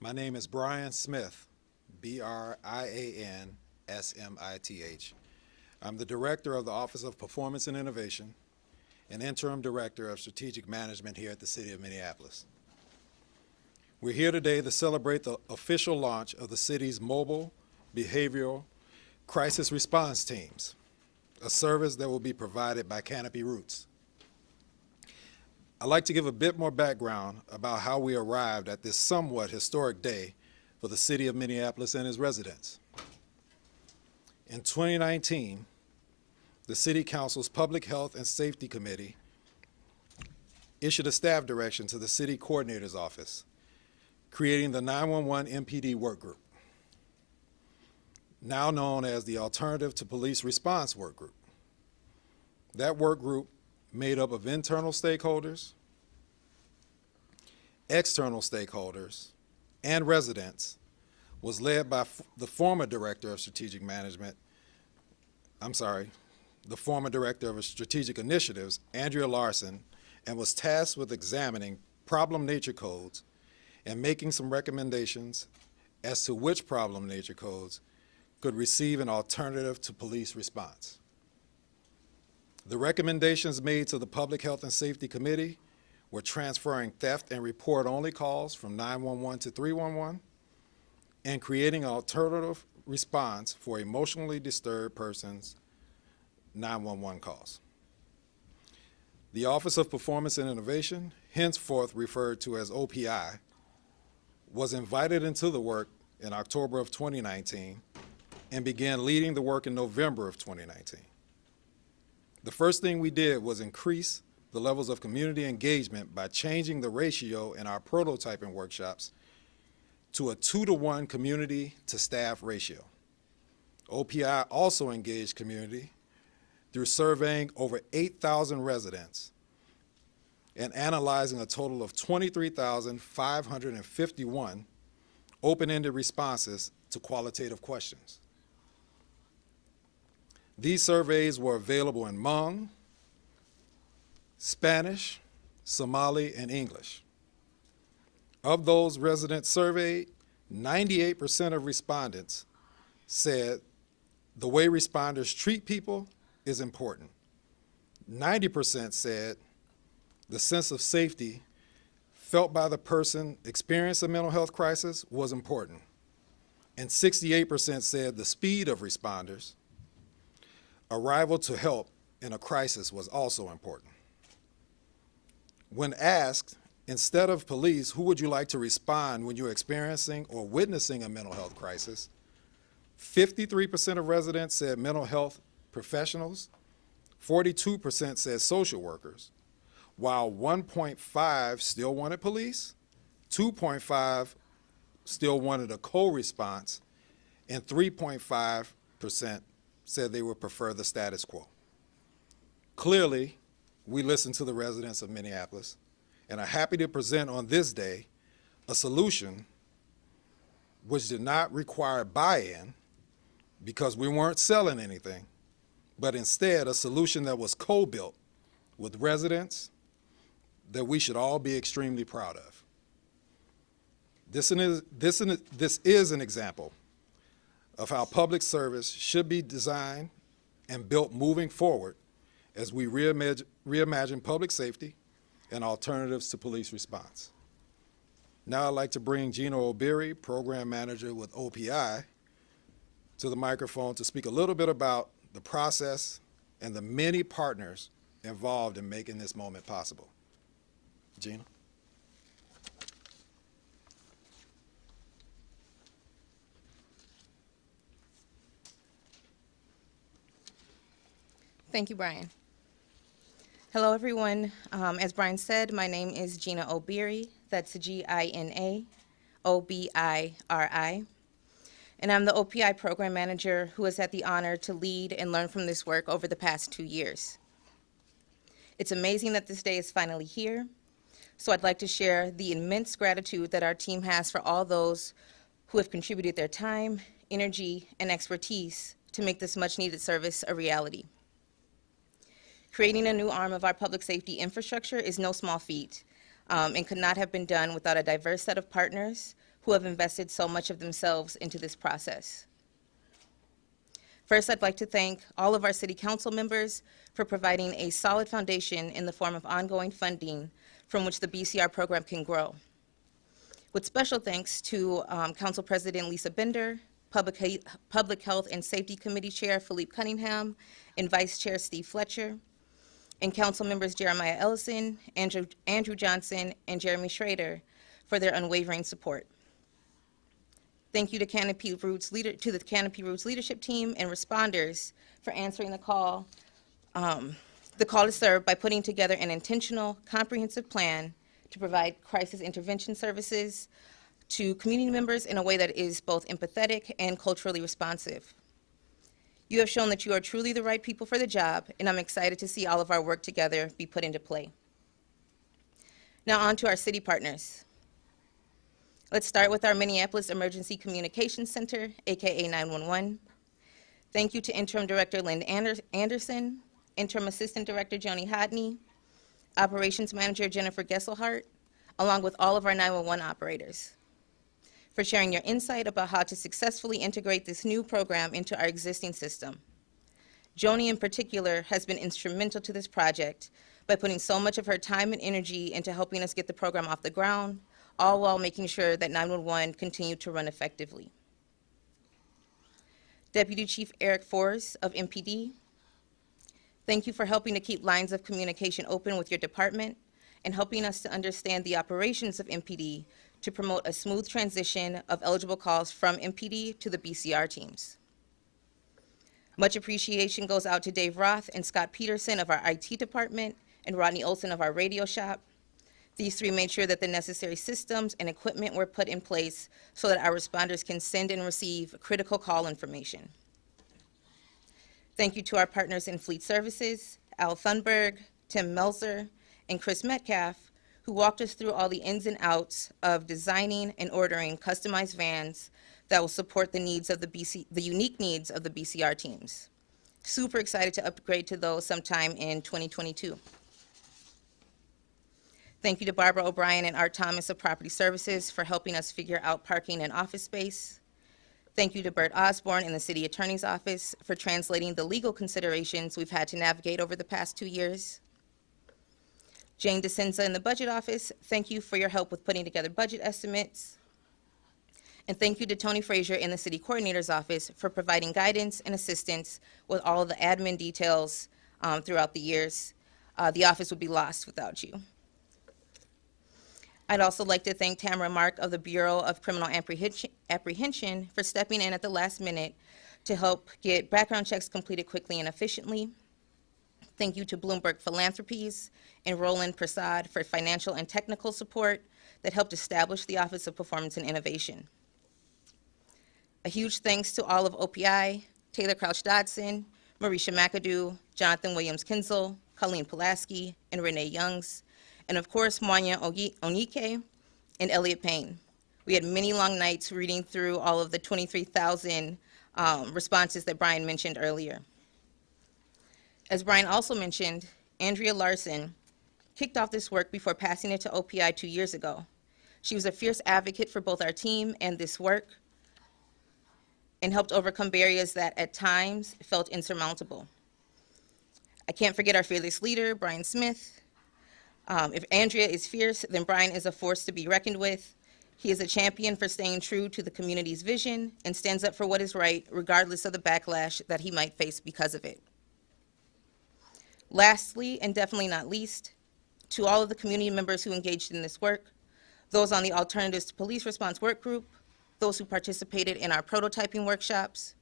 My name is Brian Smith, Briansmith. I'm the Director of the Office of Performance and Innovation and Interim Director of Strategic Management here at the City of Minneapolis. We're here today to celebrate the official launch of the city's mobile behavioral crisis response teams, a service that will be provided by Canopy Roots. I'd like to give a bit more background about how we arrived at this somewhat historic day for the City of Minneapolis and its residents. In 2019, the City Council's Public Health and Safety Committee issued a staff direction to the City Coordinator's Office, creating the 911 MPD Work Group, now known as the Alternative to Police Response Work Group. That work group, made up of internal stakeholders, external stakeholders, and residents, was led by the former Director of Strategic Initiatives, Andrea Larson, and was tasked with examining problem nature codes and making some recommendations as to which problem nature codes could receive an alternative to police response. The recommendations made to the Public Health and Safety Committee were transferring theft and report-only calls from 911 to 311 and creating an alternative response for emotionally disturbed persons' 911 calls. The Office of Performance and Innovation, henceforth referred to as OPI, was invited into the work in October of 2019 and began leading the work in November of 2019. The first thing we did was increase the levels of community engagement by changing the ratio in our prototyping workshops to a 2-to-1 community to staff ratio. OPI also engaged community through surveying over 8,000 residents and analyzing a total of 23,551 open-ended responses to qualitative questions. These surveys were available in Hmong, Spanish, Somali, and English. Of those residents surveyed, 98% of respondents said the way responders treat people is important. 90% said the sense of safety felt by the person experiencing a mental health crisis was important. And 68% said the speed of responders' arrival to help in a crisis was also important. When asked, instead of police, who would you like to respond when you're experiencing or witnessing a mental health crisis, 53% of residents said mental health professionals, 42% said social workers, while 1.5 still wanted police, 2.5 still wanted a co-response, and 3.5% said they would prefer the status quo. Clearly, we listened to the residents of Minneapolis and are happy to present on this day a solution which did not require buy-in because we weren't selling anything, but instead a solution that was co-built with residents that we should all be extremely proud of. This is an example of how public service should be designed and built moving forward as we reimagine public safety and alternatives to police response. Now I'd like to bring Gina O'Beary, Program Manager with OPI, to the microphone to speak a little bit about the process and the many partners involved in making this moment possible. Gina? Thank you, Brian. Hello, everyone. As Brian said, my name is Gina O'Beary. That's Gina Obiri. And I'm the OPI Program Manager who has had the honor to lead and learn from this work over the past 2 years. It's amazing that this day is finally here, so I'd like to share the immense gratitude that our team has for all those who have contributed their time, energy, and expertise to make this much-needed service a reality. Creating a new arm of our public safety infrastructure is no small feat and could not have been done without a diverse set of partners who who have invested so much of themselves into this process. First, I'd like to thank all of our city council members for providing a solid foundation in the form of ongoing funding from which the BCR program can grow. With special thanks to Council President Lisa Bender, Public Health and Safety Committee Chair Philippe Cunningham, and Vice Chair Steve Fletcher, and Council members Jeremiah Ellison, Andrew Johnson, and Jeremy Schrader for their unwavering support. Thank you to the Canopy Roots leadership team and responders for answering the call to serve by putting together an intentional, comprehensive plan to provide crisis intervention services to community members in a way that is both empathetic and culturally responsive. You have shown that you are truly the right people for the job, and I'm excited to see all of our work together be put into play. Now on to our city partners. Let's start with our Minneapolis Emergency Communications Center, AKA 911. Thank you to Interim Director Lynn Anderson, Interim Assistant Director Joni Hodney, Operations Manager Jennifer Gesselhart, along with all of our 911 operators, for sharing your insight about how to successfully integrate this new program into our existing system. Joni in particular has been instrumental to this project by putting so much of her time and energy into helping us get the program off the ground, all while making sure that 911 continued to run effectively. Deputy Chief Eric Forrest of MPD, thank you for helping to keep lines of communication open with your department and helping us to understand the operations of MPD to promote a smooth transition of eligible calls from MPD to the BCR teams. Much appreciation goes out to Dave Roth and Scott Peterson of our IT department and Rodney Olson of our radio shop. These three made sure that the necessary systems and equipment were put in place so that our responders can send and receive critical call information. Thank you to our partners in Fleet Services, Al Thunberg, Tim Melzer, and Chris Metcalf, who walked us through all the ins and outs of designing and ordering customized vans that will support the needs of the unique needs of the BCR teams. Super excited to upgrade to those sometime in 2022. Thank you to Barbara O'Brien and Art Thomas of Property Services for helping us figure out parking and office space. Thank you to Bert Osborne in the City Attorney's Office for translating the legal considerations we've had to navigate over the past 2 years. Jane DeCenza in the Budget Office, thank you for your help with putting together budget estimates. And thank you to Tony Frazier in the City Coordinator's Office for providing guidance and assistance with all of the admin details throughout the years. The office would be lost without you. I'd also like to thank Tamara Mark of the Bureau of Criminal Apprehension for stepping in at the last minute to help get background checks completed quickly and efficiently. Thank you to Bloomberg Philanthropies and Roland Prasad for financial and technical support that helped establish the Office of Performance and Innovation. A huge thanks to all of OPI, Taylor Crouch Dodson, Marisha McAdoo, Jonathan Williams Kinzel, Colleen Pulaski, and Renee Youngs, and of course, Mwanya Onike and Elliot Payne. We had many long nights reading through all of the 23,000 responses that Brian mentioned earlier. As Brian also mentioned, Andrea Larson kicked off this work before passing it to OPI 2 years ago. She was a fierce advocate for both our team and this work and helped overcome barriers that at times felt insurmountable. I can't forget our fearless leader, Brian Smith. If Andrea is fierce, then Brian is a force to be reckoned with. He is a champion for staying true to the community's vision and stands up for what is right, regardless of the backlash that he might face because of it. Lastly, and definitely not least, to all of the community members who engaged in this work, those on the Alternatives to Police Response Work Group, those who participated in our prototyping workshops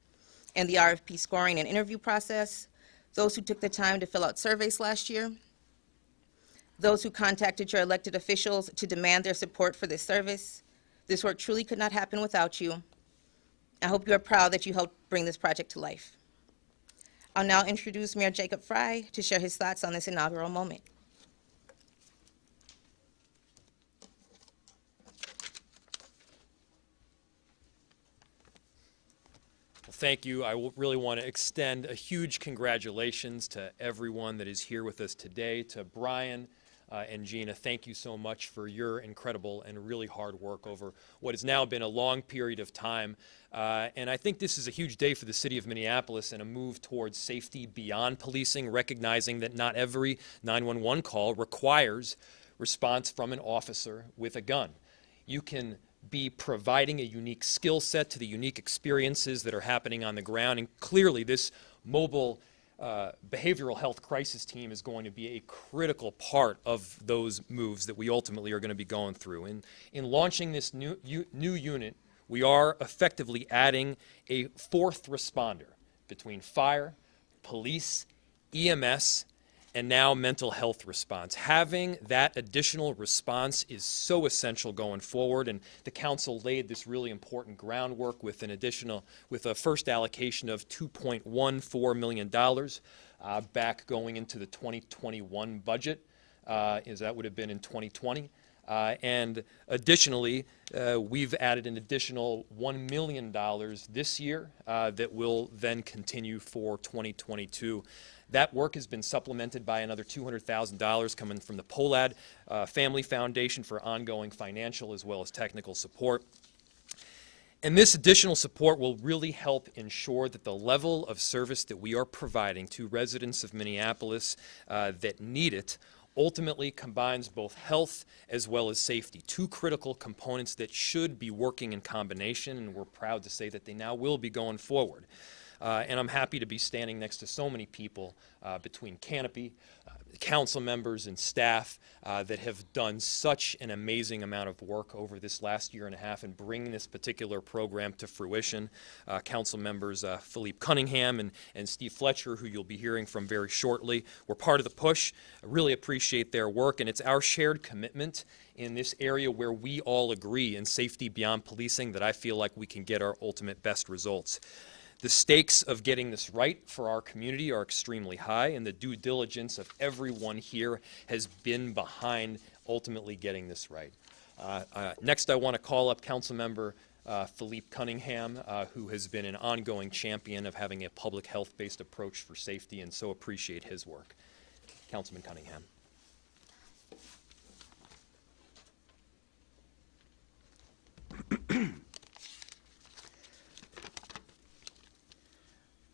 and the RFP scoring and interview process, those who took the time to fill out surveys last year, those who contacted your elected officials to demand their support for this service. This work truly could not happen without you. I hope you are proud that you helped bring this project to life. I'll now introduce Mayor Jacob Fry to share his thoughts on this inaugural moment. Thank you. I really want to extend a huge congratulations to everyone that is here with us today, to Brian, And Gina, thank you so much for your incredible and really hard work over what has now been a long period of time. And I think this is a huge day for the city of Minneapolis and a move towards safety beyond policing, recognizing that not every 911 call requires response from an officer with a gun. You can be providing a unique skill set to the unique experiences that are happening on the ground, and clearly this mobile behavioral health crisis team is going to be a critical part of those moves that we ultimately are going to be going through. In launching this new unit, we are effectively adding a fourth responder between fire, police, EMS, and now mental health response. Having that additional response is so essential going forward, and the council laid this really important groundwork with a first allocation of $2.14 million back going into the 2021 budget, as that would have been in 2020. And additionally, we've added an additional $1 million this year that will then continue for 2022. That work has been supplemented by another $200,000 coming from the Polad Family Foundation for ongoing financial as well as technical support. And this additional support will really help ensure that the level of service that we are providing to residents of Minneapolis that need it ultimately combines both health as well as safety, two critical components that should be working in combination, and we're proud to say that they now will be going forward. And I'm happy to be standing next to so many people between Canopy, council members and staff that have done such an amazing amount of work over this last year and a half in bringing this particular program to fruition. Council members Philippe Cunningham and Steve Fletcher, who you'll be hearing from very shortly, were part of the push. I really appreciate their work, and it's our shared commitment in this area where we all agree in safety beyond policing that I feel like we can get our ultimate best results. The stakes of getting this right for our community are extremely high, and the due diligence of everyone here has been behind ultimately getting this right. Next, I want to call up Councilmember Philippe Cunningham, who has been an ongoing champion of having a public health-based approach for safety, and so appreciate his work. Councilman Cunningham.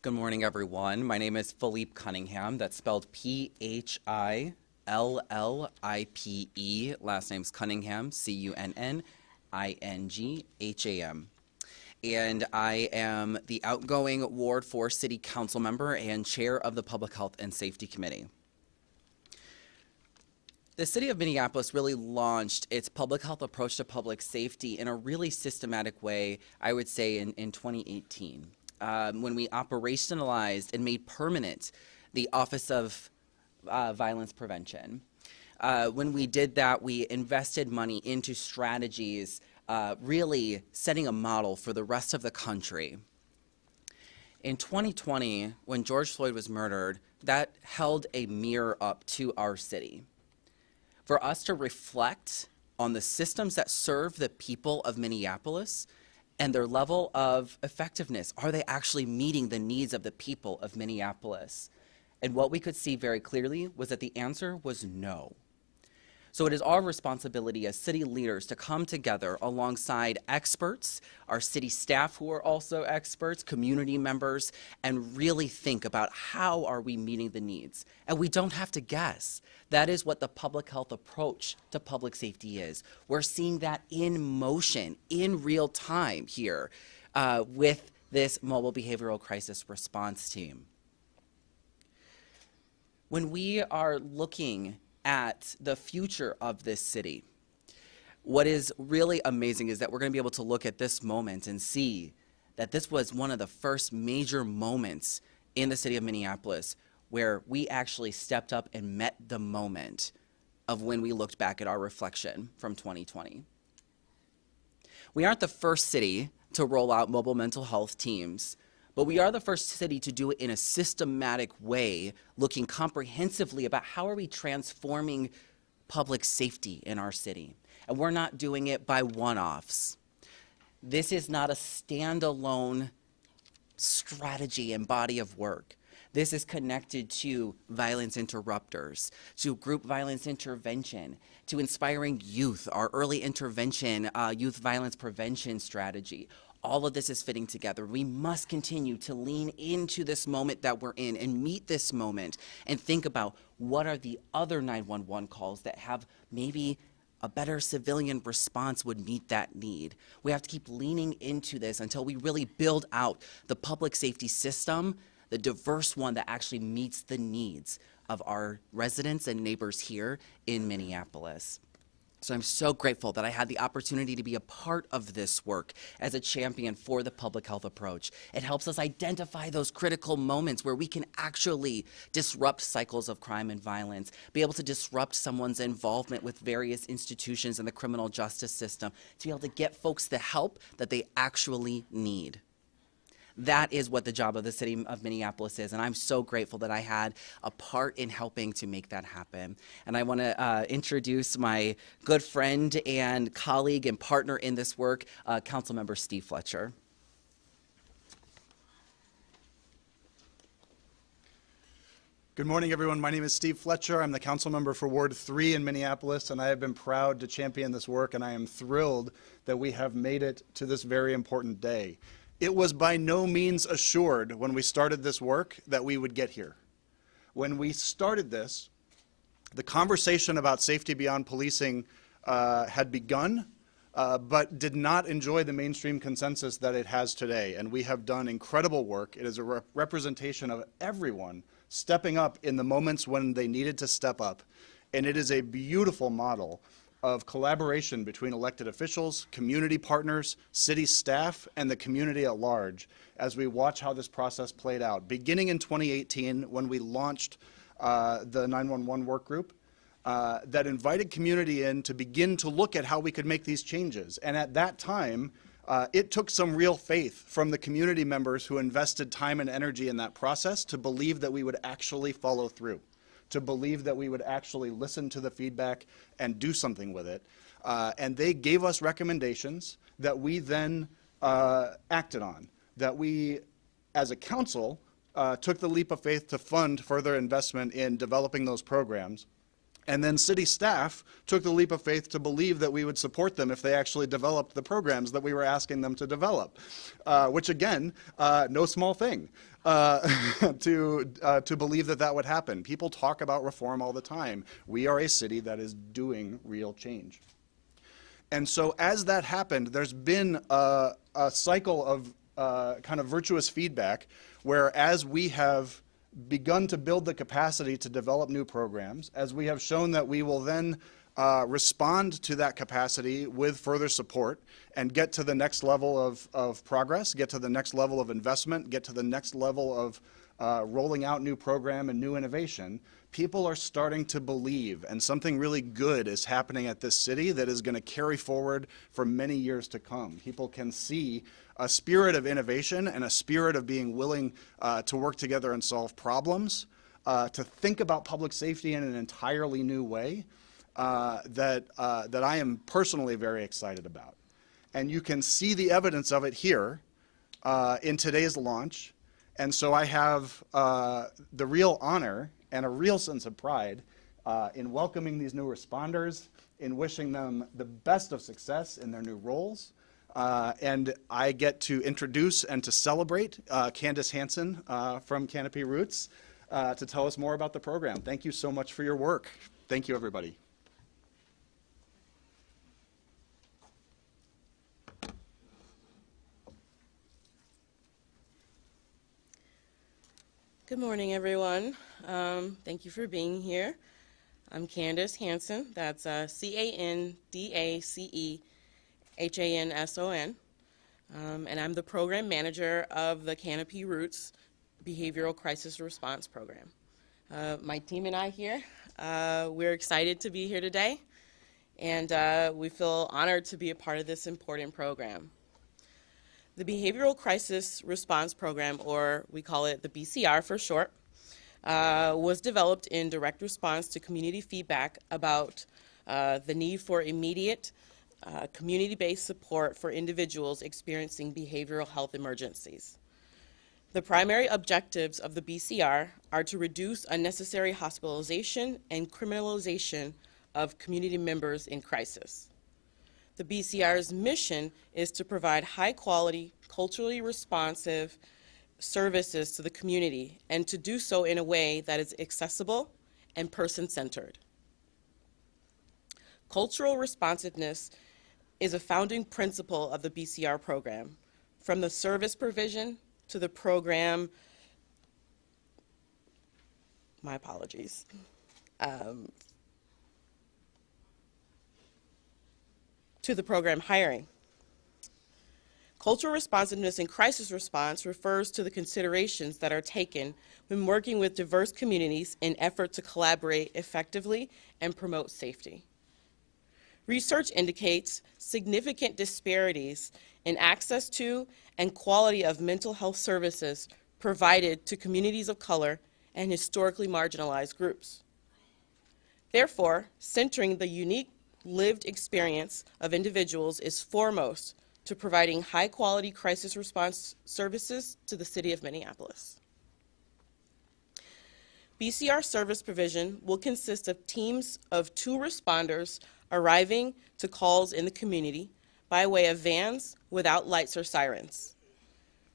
Good morning, everyone. My name is Philippe Cunningham. That's spelled Phillippe. Last name's Cunningham, Cunningham. And I am the outgoing Ward 4 City Council member and chair of the Public Health and Safety Committee. The city of Minneapolis really launched its public health approach to public safety in a really systematic way, I would say, in 2018. When we operationalized and made permanent the Office of Violence Prevention. When we did that, we invested money into strategies, really setting a model for the rest of the country. In 2020, when George Floyd was murdered, that held a mirror up to our city. For us to reflect on the systems that serve the people of Minneapolis and their level of effectiveness. Are they actually meeting the needs of the people of Minneapolis? And what we could see very clearly was that the answer was no. So it is our responsibility as city leaders to come together alongside experts, our city staff who are also experts, community members, and really think about how are we meeting the needs. And we don't have to guess. That is what the public health approach to public safety is. We're seeing that in motion, in real time here with this mobile behavioral crisis response team. When we are looking at the future of this city, what is really amazing is that we're going to be able to look at this moment and see that this was one of the first major moments in the city of Minneapolis where we actually stepped up and met the moment of when we looked back at our reflection from 2020. We aren't the first city to roll out mobile mental health teams, but we are the first city to do it in a systematic way, looking comprehensively about how are we transforming public safety in our city. And we're not doing it by one-offs. This is not a standalone strategy and body of work. This is connected to violence interrupters, to group violence intervention, to inspiring youth, our early intervention, youth violence prevention strategy. All of this is fitting together. We must continue to lean into this moment that we're in and meet this moment and think about what are the other 911 calls that have maybe a better civilian response would meet that need. We have to keep leaning into this until we really build out the public safety system, the diverse one that actually meets the needs of our residents and neighbors here in Minneapolis. So I'm so grateful that I had the opportunity to be a part of this work as a champion for the public health approach. It helps us identify those critical moments where we can actually disrupt cycles of crime and violence, be able to disrupt someone's involvement with various institutions in the criminal justice system, to be able to get folks the help that they actually need. That is what the job of the city of Minneapolis is, and I'm so grateful that I had a part in helping to make that happen. And I want to introduce my good friend and colleague and partner in this work, Councilmember Steve Fletcher. Good morning, everyone. My name is Steve Fletcher. I'm the council member for Ward 3 in Minneapolis, and I have been proud to champion this work, and I am thrilled that we have made it to this very important day. It was by no means assured when we started this work that we would get here. When we started this, the conversation about safety beyond policing had begun, but did not enjoy the mainstream consensus that it has today. And we have done incredible work. It is a representation of everyone stepping up in the moments when they needed to step up. And it is a beautiful model of collaboration between elected officials, community partners, city staff, and the community at large as we watch how this process played out. Beginning in 2018, when we launched the 911 work group, that invited community in to begin to look at how we could make these changes. And at that time, it took some real faith from the community members who invested time and energy in that process to believe that we would actually follow through, to believe that we would actually listen to the feedback and do something with it. And they gave us recommendations that we then acted on, that we, as a council, took the leap of faith to fund further investment in developing those programs. And then city staff took the leap of faith to believe that we would support them if they actually developed the programs that we were asking them to develop, which again, no small thing. To believe that that would happen. People talk about reform all the time. We are a city that is doing real change. And so as that happened, there's been a cycle of kind of virtuous feedback where as we have begun to build the capacity to develop new programs, as we have shown that we will then respond to that capacity with further support and get to the next level of progress, get to the next level of investment, get to the next level of rolling out new program and new innovation, people are starting to believe, and something really good is happening at this city that is going to carry forward for many years to come. People can see a spirit of innovation and a spirit of being willing to work together and solve problems, to think about public safety in an entirely new way that I am personally very excited about. And you can see the evidence of it here in today's launch. And so I have the real honor and a real sense of pride in welcoming these new responders, in wishing them the best of success in their new roles. And I get to introduce and to celebrate Candace Hansen from Canopy Roots to tell us more about the program. Thank you so much for your work. Thank you, everybody. Good morning, everyone. Thank you for being here. I'm Candace Hansen. That's CandaceHanson. And I'm the program manager of the Canopy Roots Behavioral Crisis Response Program. My team and I here, we're excited to be here today, and we feel honored to be a part of this important program. The Behavioral Crisis Response Program, or we call it the BCR for short, was developed in direct response to community feedback about the need for immediate community-based support for individuals experiencing behavioral health emergencies. The primary objectives of the BCR are to reduce unnecessary hospitalization and criminalization of community members in crisis. The BCR's mission is to provide high-quality, culturally responsive services to the community and to do so in a way that is accessible and person-centered. Cultural responsiveness is a founding principle of the BCR program, from the service provision to the program, my apologies, to the program hiring. Cultural responsiveness in crisis response refers to the considerations that are taken when working with diverse communities in effort to collaborate effectively and promote safety. Research indicates significant disparities in access to and quality of mental health services provided to communities of color and historically marginalized groups. Therefore, centering the unique lived experience of individuals is foremost to providing high-quality crisis response services to the city of Minneapolis. Bcr Service Provision will consist of teams of 2 responders arriving to calls in the community by way of vans without lights or sirens.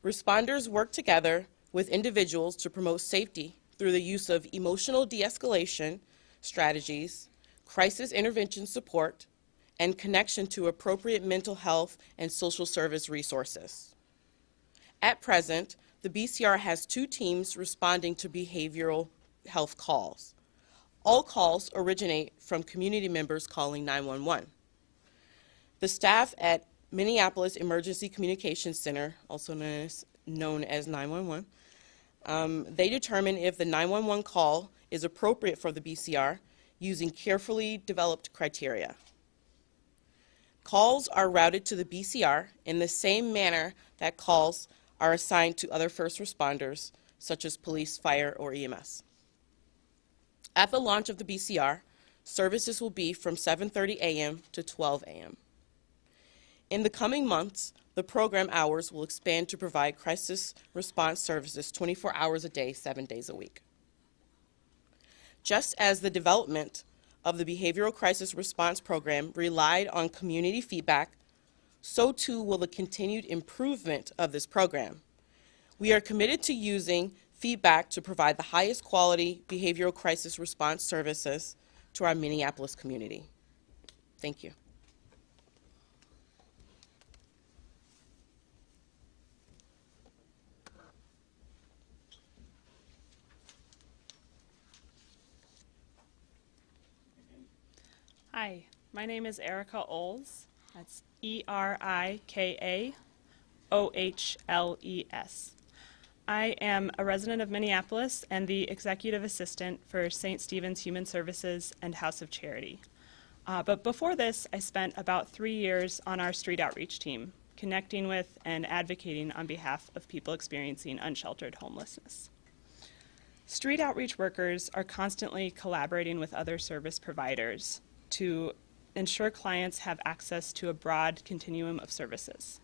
Responders work together with individuals to promote safety through the use of emotional de-escalation strategies, crisis intervention support, and connection to appropriate mental health and social service resources. At present, the BCR has 2 teams responding to behavioral health calls. All calls originate from community members calling 911. The staff at Minneapolis Emergency Communications Center, also known as 911, they determine if the 911 call is appropriate for the BCR using carefully developed criteria. Calls are routed to the BCR in the same manner that calls are assigned to other first responders, such as police, fire, or EMS. At the launch of the BCR, services will be from 7:30 a.m. to 12 a.m. In the coming months, the program hours will expand to provide crisis response services 24 hours a day, 7 days a week. Just as the development of the Behavioral Crisis Response Program relied on community feedback, so too will the continued improvement of this program. We are committed to using feedback to provide the highest quality behavioral crisis response services to our Minneapolis community. Thank you. Hi, my name is Erica Ohles. That's E-R-I-K-A-O-H-L-E-S. I am a resident of Minneapolis and the executive assistant for St. Stephen's Human Services and House of Charity. But before this, I spent about 3 years on our street outreach team, connecting with and advocating on behalf of people experiencing unsheltered homelessness. Street outreach workers are constantly collaborating with other service providers to ensure clients have access to a broad continuum of services.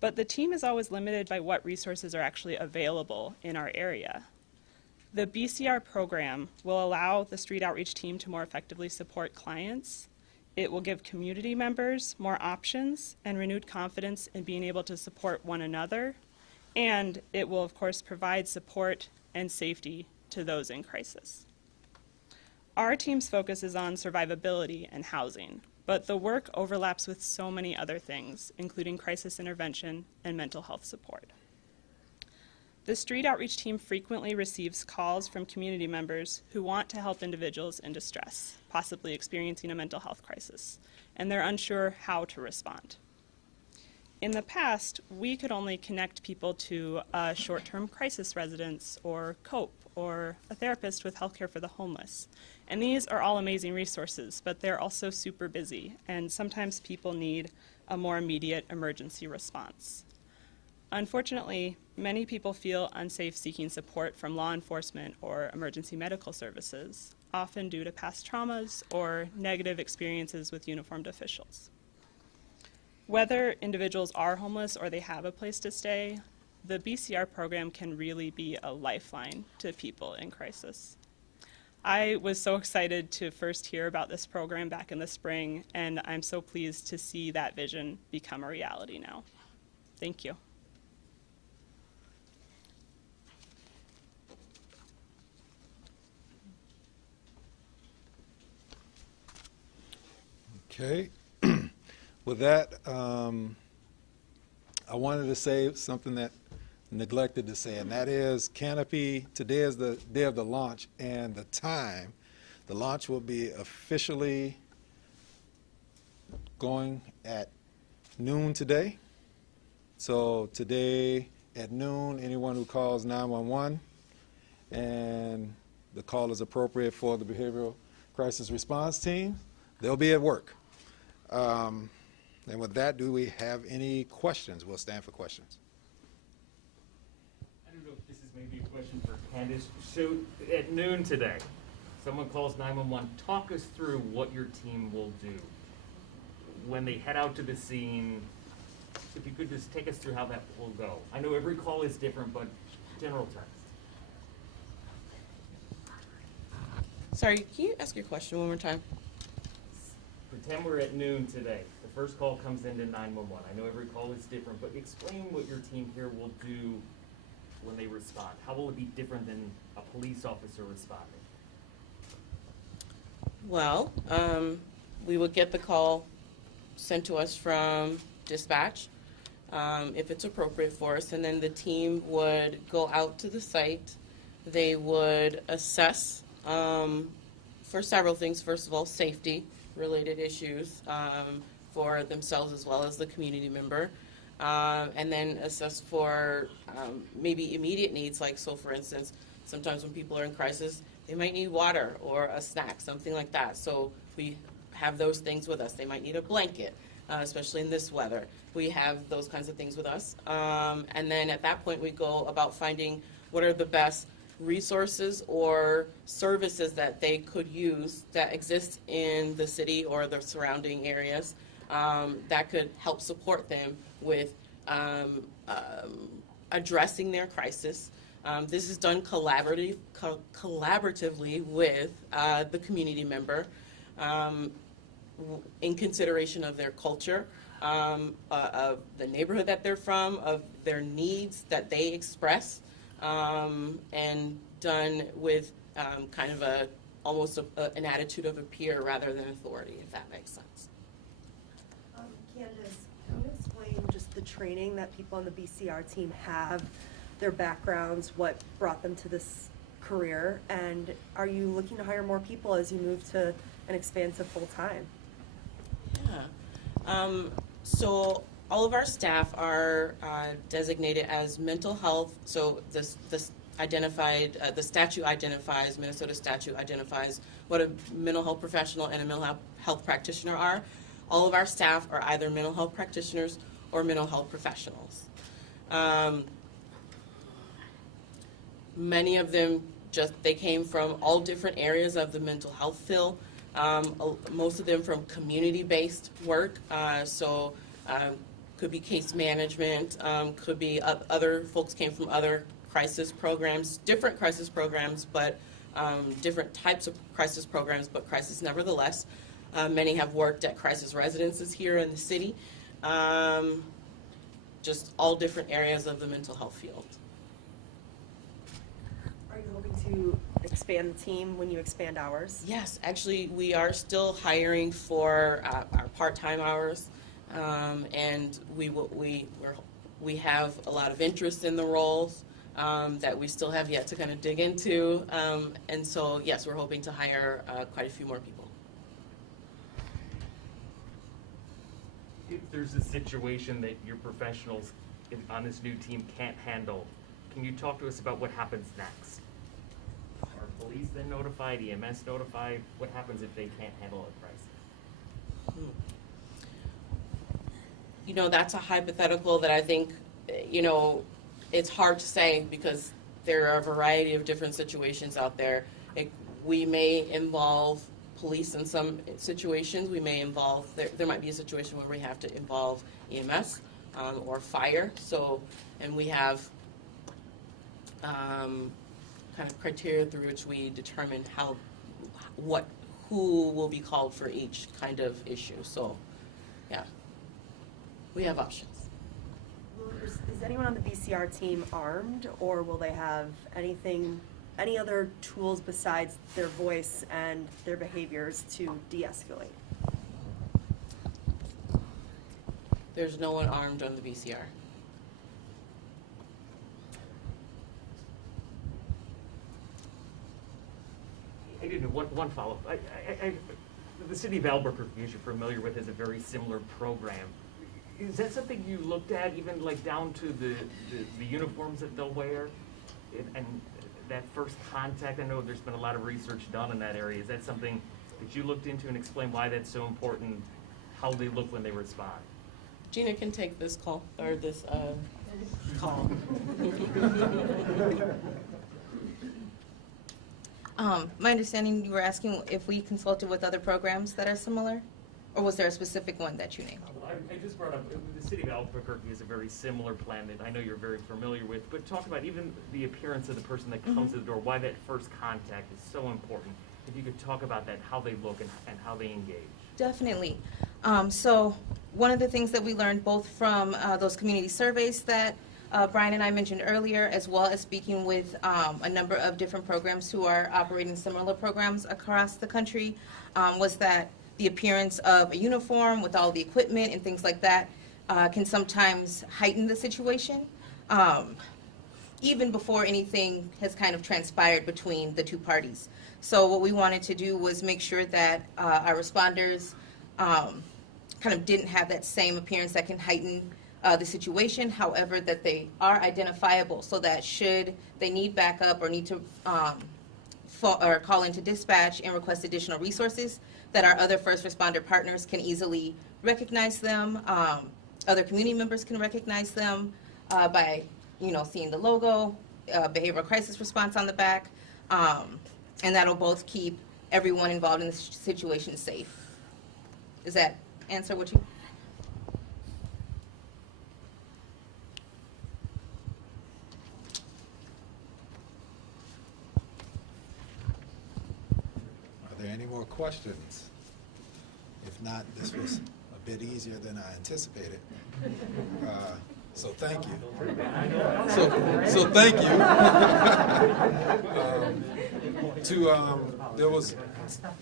But the team is always limited by what resources are actually available in our area. The BCR program will allow the street outreach team to more effectively support clients. It will give community members more options and renewed confidence in being able to support one another. And it will, of course, provide support and safety to those in crisis. Our team's focus is on survivability and housing, but the work overlaps with so many other things, including crisis intervention and mental health support. The street outreach team frequently receives calls from community members who want to help individuals in distress, possibly experiencing a mental health crisis, and they're unsure how to respond. In the past, we could only connect people to a short-term crisis residence or COPE or a therapist with healthcare for the homeless. And these are all amazing resources, but they're also super busy, and sometimes people need a more immediate emergency response. Unfortunately, many people feel unsafe seeking support from law enforcement or emergency medical services, often due to past traumas or negative experiences with uniformed officials. Whether individuals are homeless or they have a place to stay, the BCR program can really be a lifeline to people in crisis. I was so excited to first hear about this program back in the spring, and I'm so pleased to see that vision become a reality now. Thank you. Okay. With that, I wanted to say something that neglected to say, and that is Canopy, today is the day of the launch, and the time. The launch will be officially going at noon today. So today at noon, anyone who calls 911 and the call is appropriate for the Behavioral Crisis Response Team, they'll be at work. And with that, do we have any questions? We'll stand for questions. I don't know if this is maybe a question for Candace. So at noon today, someone calls 911. Talk us through what your team will do when they head out to the scene. If you could just take us through how that will go. I know every call is different, but general terms. Sorry, can you ask your question one more time? Pretend we're at noon today. The first call comes into 911. I know every call is different, but explain what your team here will do when they respond. How will it be different than a police officer responding? Well, we would get the call sent to us from dispatch, if it's appropriate for us, and then the team would go out to the site. They would assess for several things. First of all, safety-related issues for themselves as well as the community member, and then assess for maybe immediate needs, like, so for instance, sometimes when people are in crisis, they might need water or a snack, something like that. So we have those things with us. They might need a blanket, especially in this weather. We have those kinds of things with us. And then at that point, we go about finding what are the best resources or services that they could use that exist in the city or the surrounding areas that could help support them with addressing their crisis. This is done collaboratively with the community member in consideration of their culture, of the neighborhood that they're from, of their needs that they express, and done with kind of almost an attitude of a peer rather than authority, if that makes sense. Candace, can you explain just the training that people on the BCR team have, their backgrounds, what brought them to this career, and are you looking to hire more people as you move to and expand to full-time? Yeah. So all of our staff are designated as mental health. So this identified, the statute identifies, Minnesota statute identifies what a mental health professional and a mental health practitioner are. All of our staff are either mental health practitioners or mental health professionals. Many of them they came from all different areas of the mental health field. Most of them from community-based work, could be case management, could be other folks came from other crisis programs, different crisis programs, but different types of crisis programs, but crisis nevertheless. Many have worked at crisis residences here in the city, just all different areas of the mental health field. Are you hoping to expand the team when you expand hours? Yes, actually, we are still hiring for our part-time hours, and we have a lot of interest in the roles that we still have yet to kind of dig into, and so yes, we're hoping to hire quite a few more people. If there's a situation that your professionals on this new team can't handle, can you talk to us about what happens next? Are police then notified, EMS notified? What happens if they can't handle a crisis? You know, that's a hypothetical that I think, it's hard to say because there are a variety of different situations out there. We may involve police in some situations. We may involve, there might be a situation where we have to involve EMS or fire. So, and we have kind of criteria through which we determine who will be called for each kind of issue. So, yeah, we have options. Is anyone on the BCR team armed, or will they have any other tools besides their voice and their behaviors to de-escalate? There's no one armed on the BCR. I did one follow-up. The city of Albuquerque, as you're familiar with, has a very similar program. Is that something you looked at, even like down to the uniforms that they'll wear? And that first contact, I know there's been a lot of research done in that area. Is that something that you looked into and explain why that's so important, how they look when they respond? Gina can take this call, or this call. My understanding, you were asking if we consulted with other programs that are similar? Or was there a specific one that you named? I just brought up, the city of Albuquerque has a very similar plan that I know you're very familiar with, but talk about even the appearance of the person that comes to the door, why that first contact is so important. If you could talk about that, how they look and how they engage. Definitely. So one of the things that we learned both from those community surveys that Brian and I mentioned earlier, as well as speaking with a number of different programs who are operating similar programs across the country, was that the appearance of a uniform with all the equipment and things like that can sometimes heighten the situation, even before anything has kind of transpired between the two parties. So what we wanted to do was make sure that our responders kind of didn't have that same appearance that can heighten the situation, however, that they are identifiable, so that should they need backup or need to or call into dispatch and request additional resources, that our other first responder partners can easily recognize them. Other community members can recognize them by, seeing the logo, behavioral crisis response on the back, and that'll both keep everyone involved in the situation safe. Does that answer what you? Are there any more questions? If not, this was a bit easier than I anticipated. So thank you. So thank you.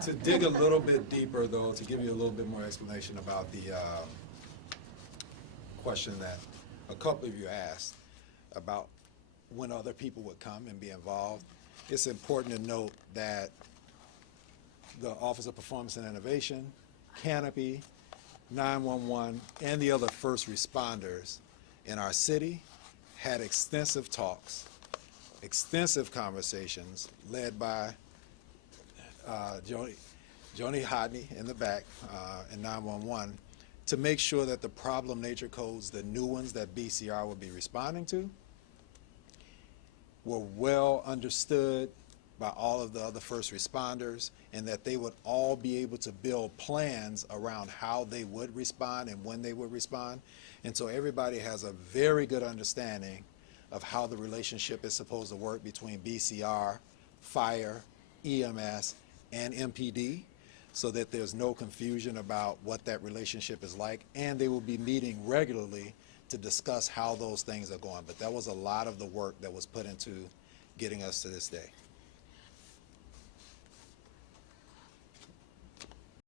To dig a little bit deeper, though, to give you a little bit more explanation about the question that a couple of you asked about when other people would come and be involved. It's important to note that the Office of Performance and Innovation, Canopy, 911, and the other first responders in our city had extensive talks, extensive conversations led by Joni Hodney in the back in 911 to make sure that the problem nature codes, the new ones that BCR will be responding to, were well understood by all of the other first responders, and that they would all be able to build plans around how they would respond and when they would respond. And so everybody has a very good understanding of how the relationship is supposed to work between BCR, fire, EMS, and MPD, so that there's no confusion about what that relationship is like, and they will be meeting regularly to discuss how those things are going. But that was a lot of the work that was put into getting us to this day.